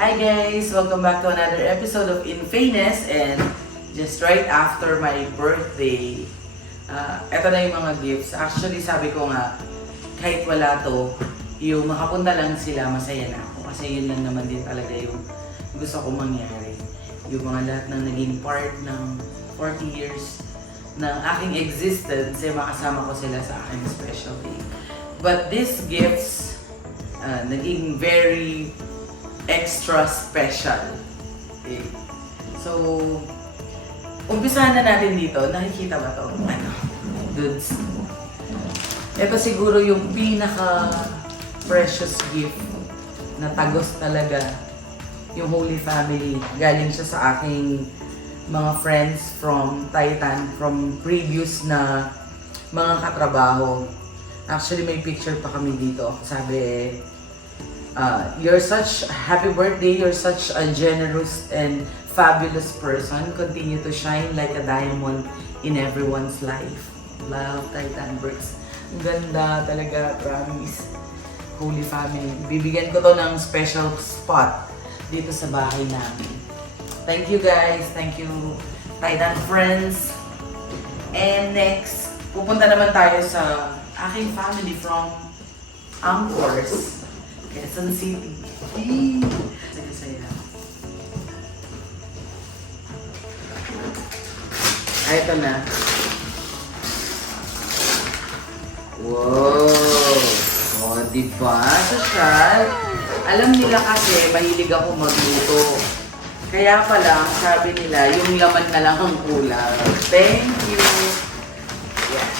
Hi guys! Welcome back to another episode of Infainess, and just right after my birthday, eto na yung mga gifts. Actually, sabi ko nga, kahit wala to, yung makapunta lang sila, masaya na ako. Kasi yun lang naman din talaga yung gusto kong mangyari. Yung mga lahat ng naging part ng 40 years ng aking existence, makasama ko sila sa aking special day. But these gifts, naging very extra special. Okay. So, umpisahan na natin dito. Nakikita ba ito? Ano? Dudes. Ito siguro yung pinaka-precious gift na tagos talaga yung Holy Family. Galing siya sa aking mga friends from Titan, from previous na mga katrabaho. Actually, may picture pa kami dito. Sabi, you're such happy birthday, you're such a generous and fabulous person. Continue to shine like a diamond in everyone's life. Love, Titan Bricks. Ang ganda talaga, promise. Holy Family. Bibigyan ko to ng special spot dito sa bahay namin. Thank you guys. Thank you, Titan friends. And next, pupunta naman tayo sa aking family from Angkors, Quezon City. Hey! Saya-saya. Ito na. Wow! O, diba? Social. Alam nila kasi, mahilig ako magluto. Kaya pala, sabi nila, yung laman na lang ang kulang. Thank you! Yeah.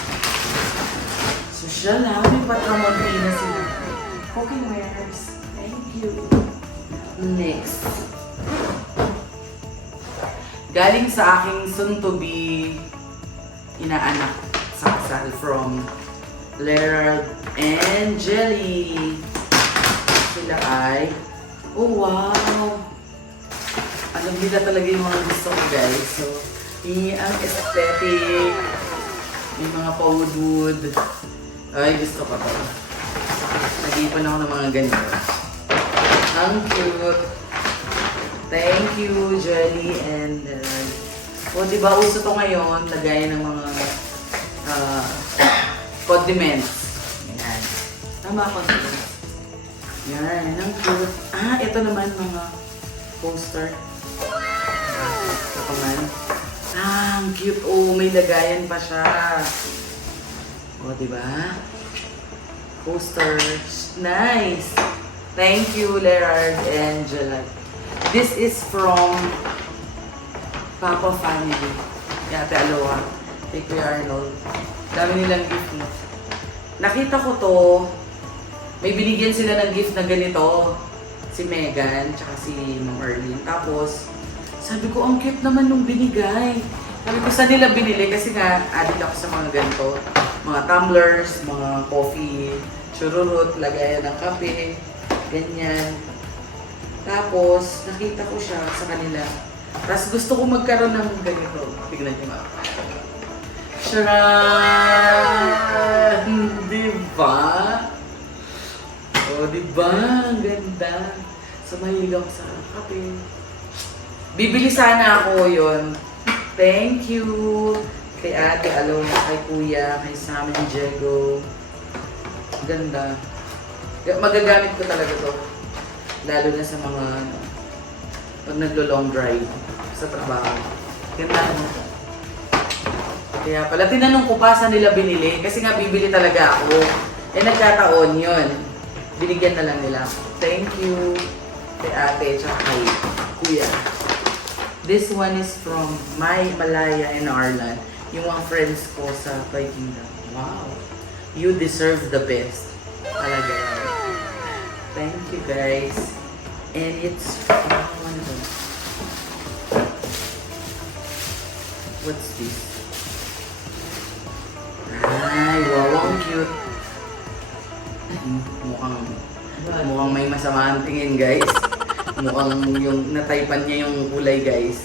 Social na, may patramontina sila. Cookingwares. Thank you. Next. Galing sa aking soon-to-be inaanak sa kasal from Lerard and Jelly. Sila ay, oh wow! Alam nila talaga yung mga gusto ko guys. So, ang aesthetic, yung mga pawudud. Ay, gusto ko to. Nag-ipan ako ng mga ganito. Ang cute. Thank you, Jelly and o diba uso to ngayon, lagayan ng mga condiments. Yan. Tama, condiments. Yan, ang cute. Ito naman mga poster. Ito naman. Ang cute. Oh, may lagayan pa siya. O, diba? Posters. Nice! Thank you, Lerard and Jelly. This is from Papa Family. Ate Aloha. Kay Kuya Arnold. Dami nilang gift. Nakita ko to. May binigyan sila ng gift na ganito. Si Megan, tsaka si Ma'am Erlene. Tapos, sabi ko, ang cute naman nung binigay. Sabi ko, saan nila binili? Kasi nga, added ako sa mga ganito. Mga tumblers, mga coffee, chururut, lagayan ng kape, ganyan. Tapos, nakita ko siya sa kanila. Tapos gusto ko magkaroon ng ganito. Tignan niyo mga. Charan! Diba? O, diba? Ang ganda. So, mahilig ako sa kape. Bibili sana ako yun. Thank you! Kay Ate Aloha, kay Kuya, kay Sam and Diego. Ganda. Magagamit ko talaga to. Lalo na sa mga pag naglo-long drive sa trabaho. Ganda mo. Kaya pala, tinanong ko pa saan nila binili. Kasi nga bibili talaga ako. Nagkataon yun. Binigyan na lang nila. Thank you kay Ate tsaka kay Kuya. This one is from my Malaya and Arlan. Yung mga friends ko sa Toy Kingdom. Wow! You deserve the best. Talaga. Thank you guys. And it's what's this? Ay, wow, ang cute. Mukhang may masama ang tingin guys. Mukhang yung nataypan niya yung kulay guys.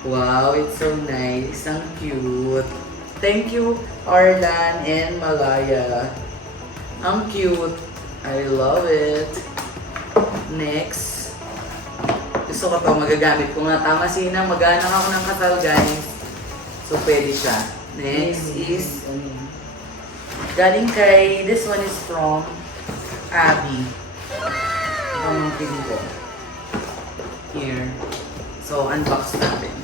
Wow, it's so nice. Ang cute. Thank you, Arlan and Malaya. Ang cute. I love it. Next. Gusto ko to, magagamit ko nga. Tama sina, mag-aanak ako ng kasal, guys. So, pwede siya. Next is, galing kay, this one is from Abby. Pamangkin ko. Here. So, unbox natin.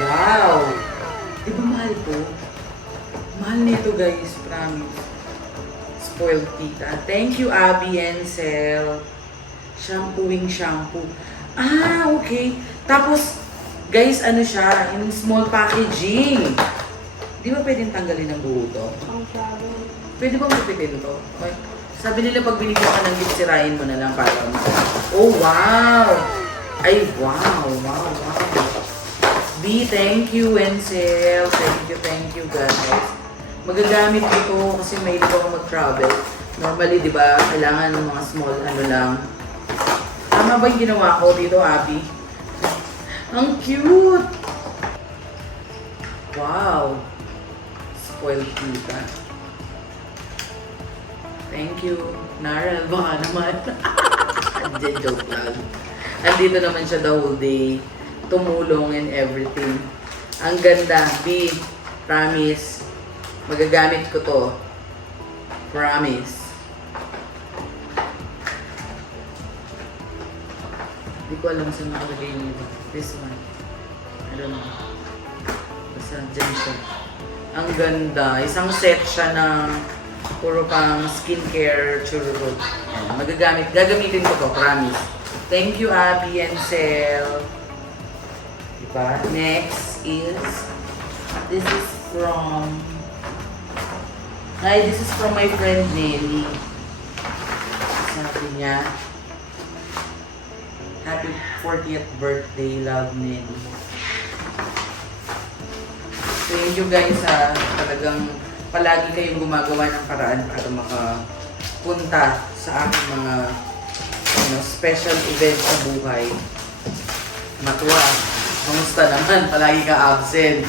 Wow! Di ba mahal to? Mahal nito guys, promise. Spoiled tita. Thank you, Abby and Sel. Shampooing shampoo. Ah, okay. Tapos, guys, ano siya? In small packaging. Di ba pwedeng tanggalin ng buo to? Pwede ba magpitin to? Okay. Sabi nila pag binigyan ka ng gift, sirain mo na lang para oh, wow! Ay, wow! Wow, wow. B, thank you, Encel. Thank you, guys. Magagamit ko ito kasi may ako mag-travel. Normally, di ba, kailangan ng mga small, ano lang. Tama ba yung ginawa ko dito, Abby? Ang cute! Wow! Spoiled tita. Thank you, Nara. Baka naman. Joke lang. Andito naman siya the whole day. Tumulong and everything. Ang ganda. B, promise. Magagamit ko to. Promise. Hindi ko alam saan nakalagay niyo ba. This one. I don't know. Basta dyan siya. Ang ganda. Isang set siya ng puro pang skincare churro. Gagamitin ko to. Promise. Thank you, Abby and Sel. Diba? Next is, this is from my friend Nelly. Sabi niya, happy 40th birthday, love Nelly. Thank you guys ha. Talagang palagi kayong gumagawa ng paraan para makapunta sa aking mga special event sa buhay. Matuwa. Kamusta naman? Palagi ka absent.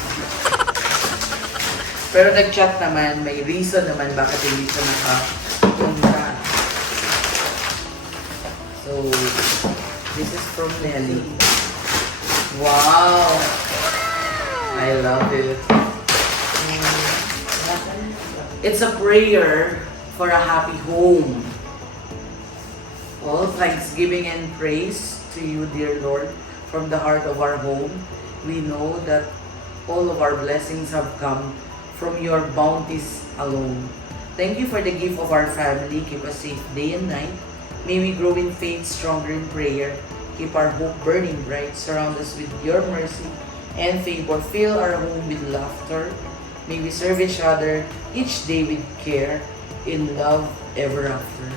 Pero nag-chat naman, may reason naman bakit hindi siya nakapunta. So, this is from Nelly. Wow! I love it. It's a prayer for a happy home. All thanksgiving and praise to you, dear Lord, from the heart of our home. We know that all of our blessings have come from your bounties alone. Thank you for the gift of our family. Keep us safe day and night. May we grow in faith, stronger in prayer. Keep our hope burning bright. Surround us with your mercy and favor. Fill our home with laughter. May we serve each other each day with care. In love ever after.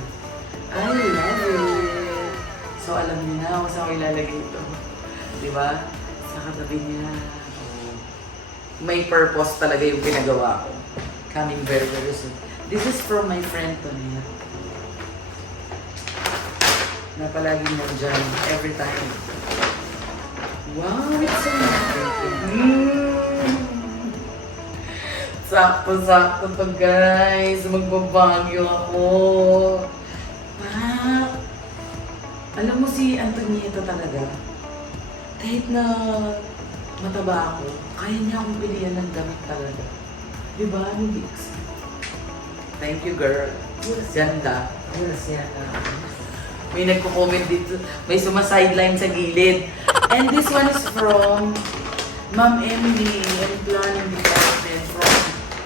I love it. So alam niyo na kung saan ko ilalagay ito. Diba? Sa katabi niya. May purpose talaga yung ginagawa ko. Coming very, very soon. This is from my friend Tonya. Na palagi nandyan. Every time. Wow, it's so nice. Sakto-sakto to guys. Magbabagyo ako. Alam mo si Antonieta talaga. Kahit na mataba ako, kaya niya akong pilihan ng damit talaga. Diba? Hindi. Thank you, girl. Ganda. May nagko-comment dito. May sumasideline sa gilid. And this one is from Ma'am Emily and Planning Department from,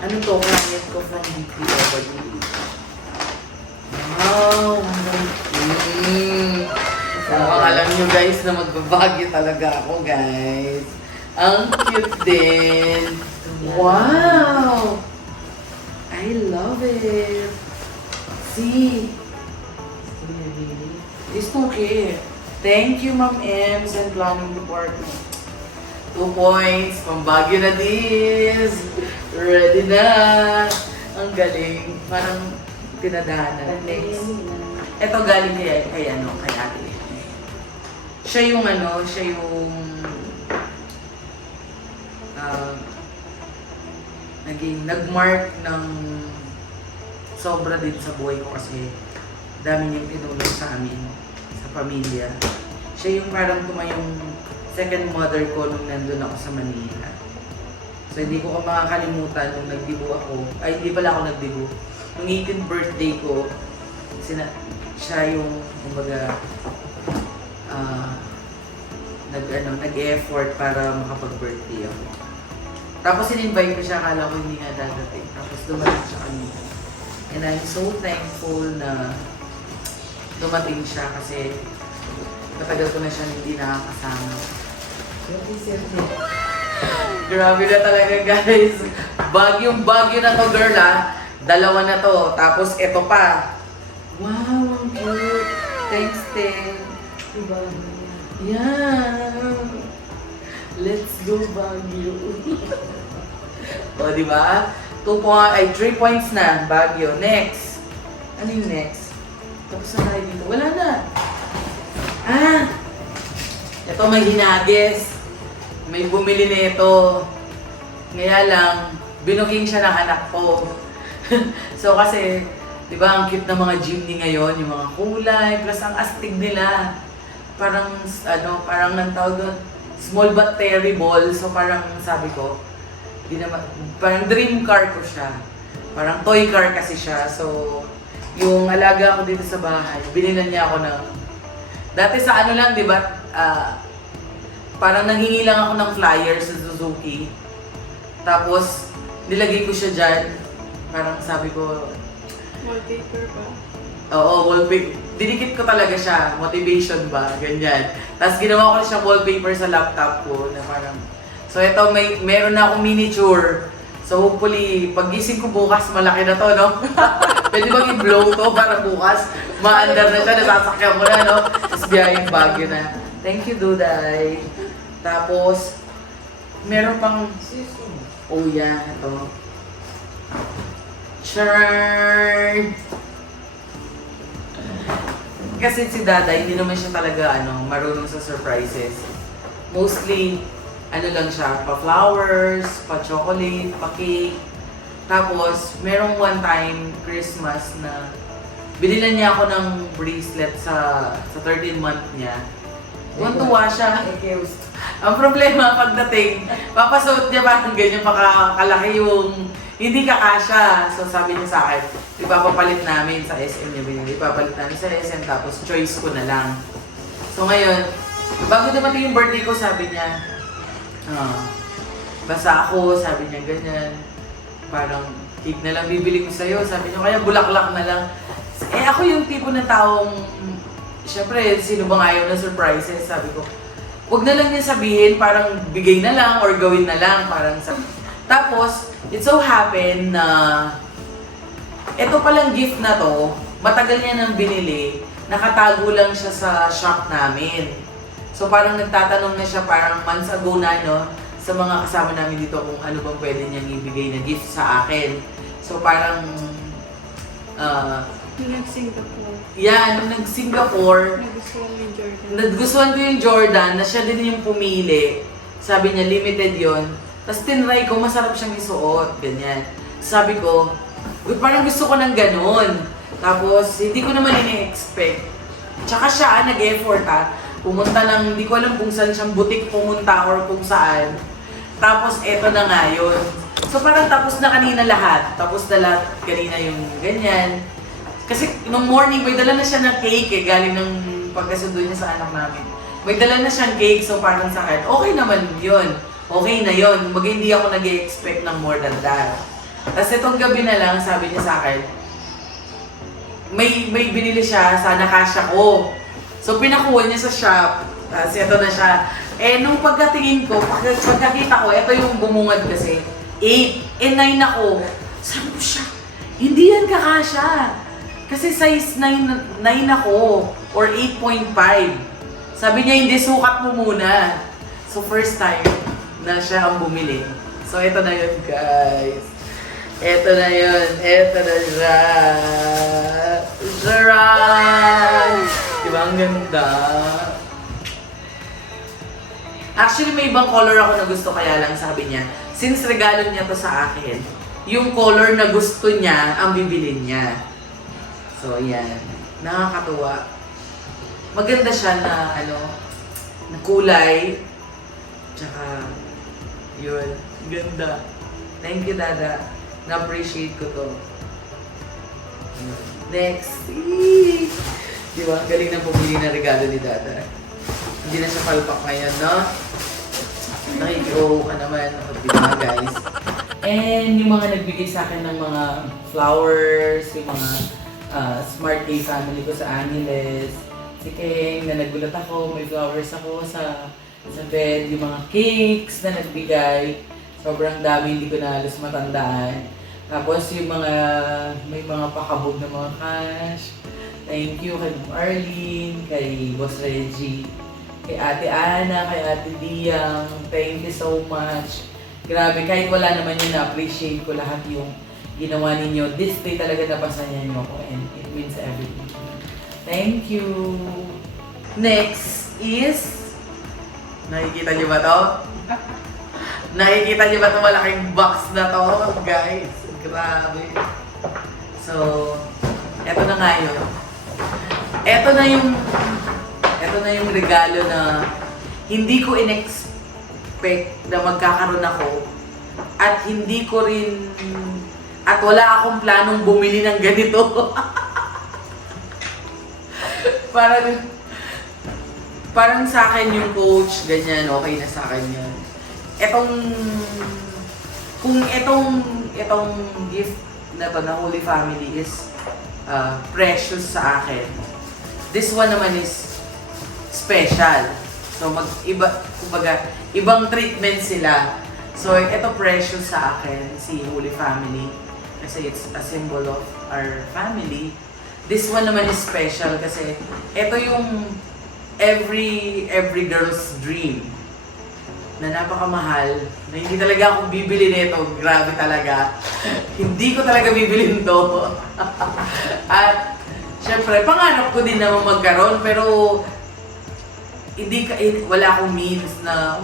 ano to, client ko from DPW. Wow! Alam nyo guys na magbabagyo talaga ako guys. Ang cute din. Wow! I love it. See? It's okay. Thank you, Ma'am Ems and Planning Department. 2 points. Pambagyo na this. Ready na. Ang galing. Parang tinadahanan. Next. Ito galing kay Ate. siya yung ano, siya yung nagmark ng sobra din sa buhay ko kasi dami niyang tinulong sa amin, sa pamilya. Siya yung parang tumayong second mother ko nung nandun ako sa Manila. So hindi ko makakalimutan nung nagdibo ako, ay hindi pala ako nagdibo. Nung 18th birthday ko, siya yung, kumbaga, nag-effort para makapag-birthday ako. Tapos in-invite ko siya, akala ko hindi nga dadating. Tapos dumating siya kanina. And I'm so thankful na dumating siya kasi matagal ko na siya hindi nakakasama. Grabe na talaga guys. Bagyong-bagyo na to girl Dalawa na to. Tapos ito pa. Wow, ang cute. Thanks, Ten. Diba? Yeah. Let's go, Baguio. O, diba? 3 points na, Baguio. Next. Ano yung next? Tapos na tayo dito. Wala na. Ito may hinagis. May bumili nito. Ngaya lang, binuking siya ng anak ko. So kasi, di ba, ang cute ng mga jeepney ngayon, yung mga kulay, plus ang astig nila. Parang, parang nang tawag doon, small but terrible. So parang sabi ko, di naman, parang dream car ko siya. Parang toy car kasi siya. So, yung alaga ko dito sa bahay, binilan niya ako ng, dati sa ano lang, di ba, parang nanghingi lang ako ng flyer sa Suzuki. Tapos, nilagay ko siya dyan. Parang sabi ko, wallpaper ba? oo, wallpaper. Dinikit ko talaga siya. Motivation ba? Ganyan. Tapos ginawa ko siya wallpaper sa laptop ko na parang, so ito, meron na akong miniature. So hopefully, pag-gising ko bukas, malaki na to, no? Pwede bang i-blow to para bukas? Maandar na siya, nasasakyan ko na, no? Tapos biyayang Baguio na. Thank you, Duday. Tapos, meron pang, oh yeah, ito. Churn! Kasi si Dada, hindi naman siya talaga marunong sa surprises. Mostly, lang siya, pa-flowers, pa-chocolate, pa-cake. Tapos, merong one time, Christmas na binilan niya ako ng bracelet sa 13th month niya. Tuwan-tuwa siya. Ang problema, pagdating, papasuot niya parang ganyan, kalaki yung hindi kakasya. So sabi niya sa akin, ipapapalit namin sa SM niya binili. Ipapalit namin sa SM tapos choice ko na lang. So ngayon, bago dumating yung birthday ko, sabi niya, basta ako, sabi niya ganyan. Parang cake na lang bibili ko sa'yo. Sabi niya, kaya bulaklak na lang. Ako yung tipo ng taong, syempre, sino bang ayaw na surprises? Sabi ko, huwag na lang niya sabihin, parang bigay na lang or gawin na lang. Parang Tapos, it so happened na ito palang gift na to, matagal niya nang binili, nakatago lang siya sa shop namin. So parang nagtatanong na siya parang months ago na, no, sa mga kasama namin dito kung ano bang pwede niyang ibigay na gift sa akin. So parang, Nung nag-Singapore. yeah, nung nag-Singapore, Nagustuhan mo yung Jordan. nagustuhan ko yung Jordan na siya din yung pumili. Sabi niya, limited yon. Tapos tinry ko, masarap siyang isuot, ganyan. Sabi ko, parang gusto ko ng ganun. Tapos, hindi ko naman ini-expect. Tsaka siya, nag-effort pumunta lang, hindi ko alam kung saan siyang butik pumunta or kung saan. Tapos, eto na nga yun. So, parang tapos na kanina lahat. Tapos na lahat kanina yung ganyan. Kasi, nung morning, may dala na siya ng cake galing ng pagkasundo niya sa anak namin. May dala na siyang cake, so parang sa akin, okay naman yun. Okay na yun. Kumbaga hindi ako nag-expect ng more than that. Tapos itong gabi na lang, sabi niya sa akin, may binili siya, sana kasya ko. So pinakuha niya sa shop. Tapos ito na siya. Nung pagkatingin ko, pagkakita ko, ito yung bumungad kasi. 8. 9 ako. Sabi ko siya, hindi yan kakasya. Kasi size 9 ako. Or 8.5. Sabi niya, hindi, sukat mo muna. So first time na siya ang bumili. So ito na yun guys. Ito na yun. Ito na siya. Charan! Diba ang ganda? Actually, may ibang color ako na gusto, kaya lang sabi niya, since regalo niya to sa akin, yung color na gusto niya, ang bibilin niya. So, yan. Nakakatuwa. Maganda siya na, na kulay. Tsaka, yun. Ganda. Thank you, Dada. Na-appreciate ko to. Next. Eee! Di ba? Galing na pumili ng regalo ni Dada. Hindi na siya palpak ngayon, no? Nakiki-o ka naman. Di ba, guys? And yung mga nagbigay sa akin ng mga flowers, yung mga Smart Day family ko sa Angeles, si Keng, na nagulat ako, may flowers ako sa bed, yung mga cakes na nagbigay, sobrang dami, hindi ko na halos matandaan. Tapos yung may mga pakabog na mga cash. Thank you kay Arlene, kay Boss Reggie, kay Ate Ana, kay Ate Diang. Thank you so much. Grabe, kahit wala naman yun, na-appreciate ko lahat yung ginawa ninyo. This day talaga napasanyan nyo ko and it means everything. Thank you! Next is... Nakikita nyo ba to? Nakikita nyo ba to malaking box na to, guys? Grabe. So, eto na nga yun. Eto na yung regalo na hindi ko in-expect na magkakaroon ako at hindi ko rin at wala akong planong bumili ng ganito. parang sa akin yung coach, ganyan, okay na sa akin yun. Kung itong gift na to na Holy Family is precious sa akin, this one naman is special. So kumbaga, ibang treatment sila. So ito precious sa akin, si Holy Family, kasi it's a symbol of our family. This one naman is special kasi ito yung every girl's dream na napakamahal, na hindi talaga ako bibili nito. Grabe talaga. Hindi ko talaga bibilin to. At syempre, pangarap ko din naman magkaroon, pero wala akong means na,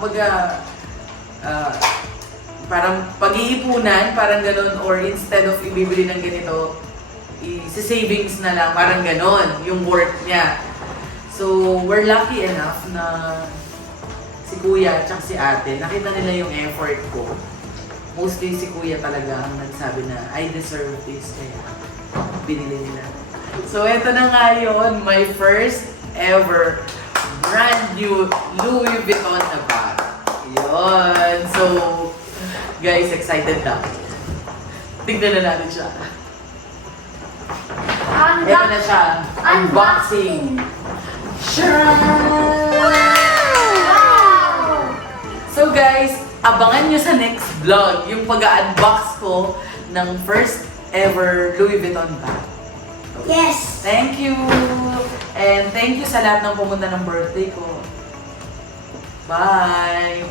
parang pag-iipunan, parang ganon, or instead of ibibili ng ganito, savings na lang, parang ganon, yung worth niya. So, we're lucky enough na si Kuya at si Ate, nakita nila yung effort ko. Mostly si Kuya talaga ang nagsabi na, I deserve this, kaya binili nila. So, eto na nga yun, my first ever brand new Louis Vuitton na bag. Yun. So, guys, excited na. Tignan na natin siya. Ito na siya. Unboxing. Wow! So guys, abangan nyo sa next vlog yung pag-unbox ko ng first ever Louis Vuitton bag. Yes! Thank you! And thank you sa lahat ng pumunta ng birthday ko. Bye!